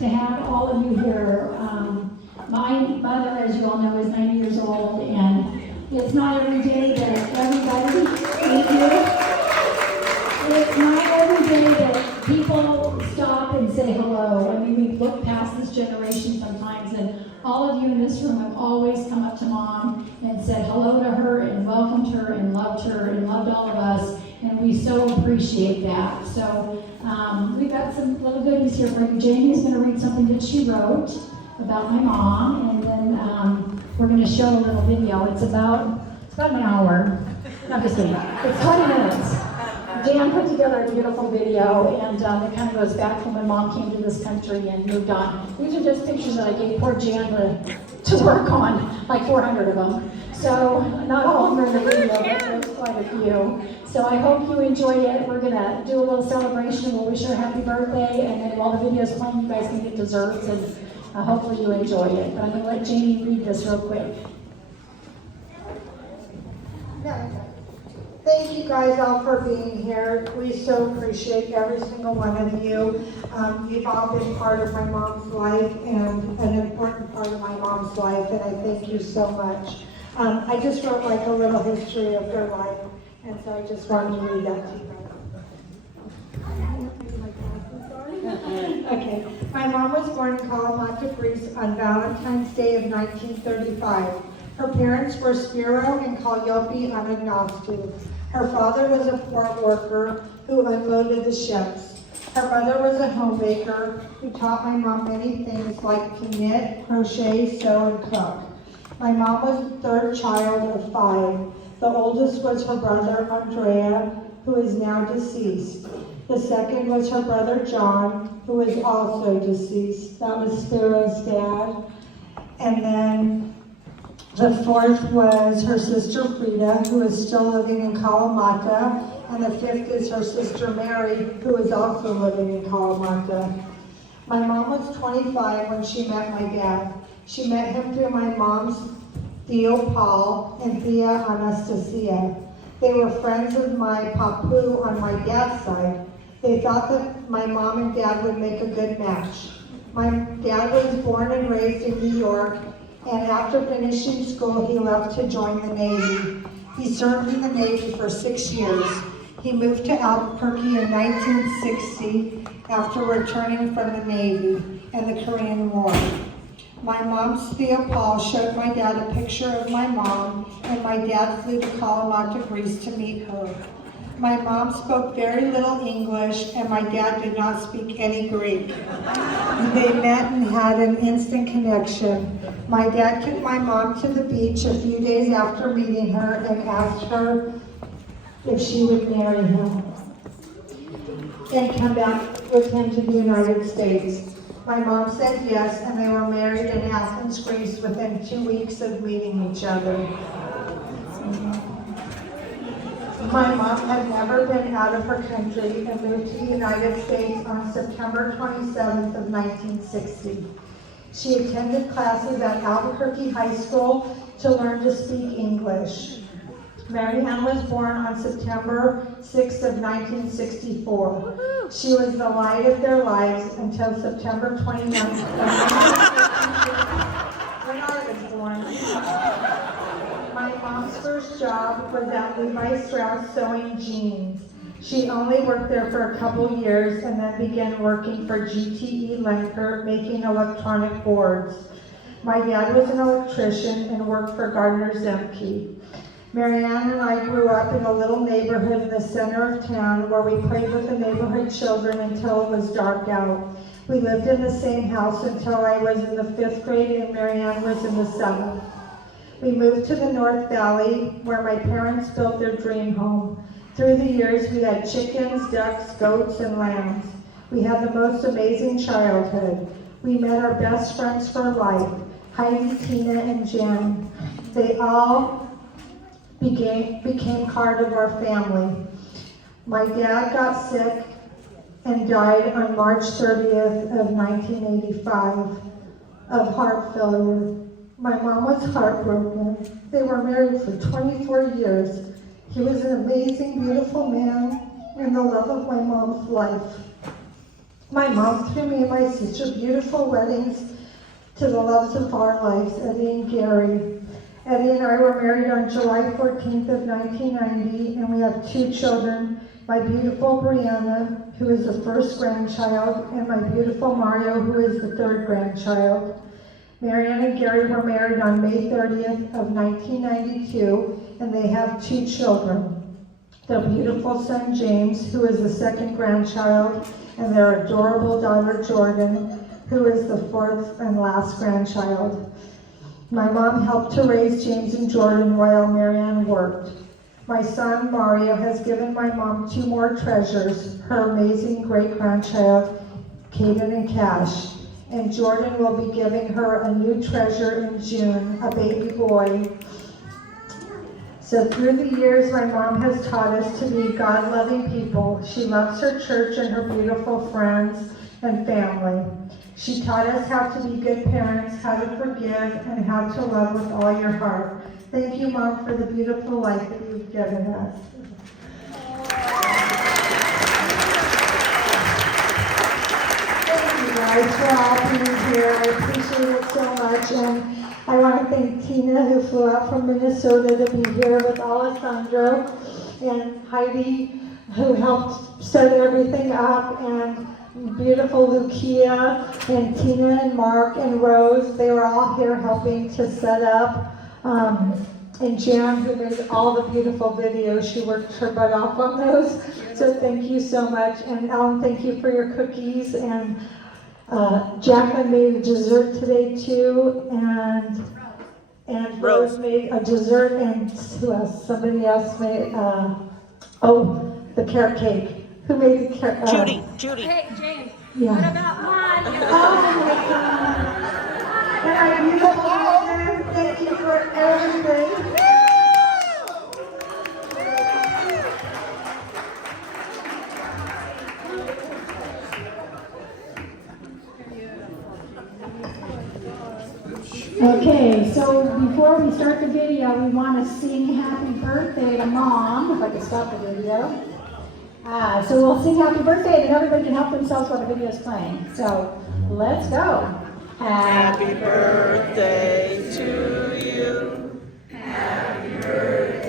to have all of you here. My mother, as you all know, is 90 years old, and it's not every day that everybody, thank you. It's not every day that people stop and say hello. I mean, we look past this generation sometimes, and all of you in this room have always come up to Mom and said hello to her and welcomed her and loved all of us, and we so appreciate that. So we've got some little goodies here for you. Jamie is going to read something that she wrote about my mom, and then we're going to show a little video. It's about an hour. No, I'm just kidding. It's 20 minutes. Dan put together a beautiful video, and it kind of goes back when my mom came to this country and moved on. These are just pictures that I gave poor Jan to work on, like 400 of them. So not all of them are in the video, but there's quite a few. So I hope you enjoy it. We're going to do a little celebration, and we'll wish her happy birthday, and then while the video's playing, you guys can get desserts, and hopefully you enjoy it. But I'm going to let Jamie read this real quick. Thank you guys all for being here. We so appreciate every single one of you. You've all been part of my mom's life and an important part of my mom's life, and I thank you so much. I just wrote like a little history of their life, and so I just wanted to read that to you. Okay. My mom was born in Kalamata, Greece on Valentine's Day of 1935. Her parents were Spiro and Calliope Anagnostou. Her father was a port worker who unloaded the ships. Her mother was a homemaker who taught my mom many things like to knit, crochet, sew, and cook. My mom was the third child of 5. The oldest was her brother Andrea, who is now deceased. The second was her brother John, who is also deceased. That was Spiro's dad. And then the fourth was her sister Frida, who is still living in Kalamata, and the fifth is her sister Mary, who is also living in Kalamata. My mom was 25 when she met my dad. She met him through my mom's Theo Paul and Thea Anastasia. They were friends of my papu on my dad's side. They thought that my mom and dad would make a good match. My dad was born and raised in New York, and after finishing school, he left to join the Navy. He served in the Navy for 6 years. He moved to Albuquerque in 1960 after returning from the Navy and the Korean War. My mom's Theo Paul showed my dad a picture of my mom, and my dad flew to Kalamata, Greece to meet her. My mom spoke very little English, and my dad did not speak any Greek. They met and had an instant connection. My dad took my mom to the beach a few days after meeting her and asked her if she would marry him and come back with him to the United States. My mom said yes, and they were married in Athens, Greece within 2 weeks of meeting each other. My mom had never been out of her country and moved to the United States on September 27th of 1960. She attended classes at Albuquerque High School to learn to speak English. Mary Ann was born on September 6th of 1964. She was the light of their lives until September 29th of 1964, when I was born. My mom's first job was at Levi Strauss sewing jeans. She only worked there for a couple years and then began working for GTE Lenker, making electronic boards. My dad was an electrician and worked for Gardner Zemke. Mary Ann and I grew up in a little neighborhood in the center of town where we played with the neighborhood children until it was dark out. We lived in the same house until I was in the 5th grade and Mary Ann was in the 7th. We moved to the North Valley where my parents built their dream home. Through the years, we had chickens, ducks, goats, and lambs. We had the most amazing childhood. We met our best friends for life, Heidi, Tina, and Jen. They all became part of our family. My dad got sick and died on March 30th of 1985 of heart failure. My mom was heartbroken. They were married for 24 years. He was an amazing, beautiful man and the love of my mom's life. my mom threw me and my sister beautiful weddings to the loves of our lives, Eddie and Gary. Eddie and I were married on July 14th of 1990, and we have 2 children, my beautiful Brianna, who is the first grandchild, and my beautiful Mario, who is the 3rd grandchild. Marianne and Gary were married on May 30th of 1992, and they have 2 children. Their beautiful son, James, who is the 2nd grandchild, and their adorable daughter, Jordan, who is the 4th and last grandchild. My mom helped to raise James and Jordan while Marianne worked. My son, Mario, has given my mom 2 more treasures, her amazing great-grandchild, Kaden and Cash. And Jordan will be giving her a new treasure in June, a baby boy. So through the years, my mom has taught us to be God-loving people. She loves her church and her beautiful friends and family. She taught us how to be good parents, how to forgive, and how to love with all your heart. Thank you, Mom, for the beautiful life that you've given us. Thank you guys for all being here. I appreciate it so much. And I want to thank Tina, who flew out from Minnesota to be here with Alessandro, and Heidi, who helped set everything up, and beautiful Lucia, and Tina, and Mark, and Rose. They were all here helping to set up. And Jan, who made all the beautiful videos. She worked her butt off on those. So thank you so much. And Ellen, thank you for your cookies. And Jacqueline made a dessert today too, and Rose made a dessert, and who else? Somebody else made the carrot cake. Who made the carrot? Judy. Hey, Jane. Yeah. What about mine? Oh my God! And our beautiful husband, thank you for everything. Okay, so before we start the video, we want to sing happy birthday to Mom, if I can stop the video. So we'll sing happy birthday, and everybody can help themselves while the video is playing. So let's go. Happy birthday to you. Happy birthday.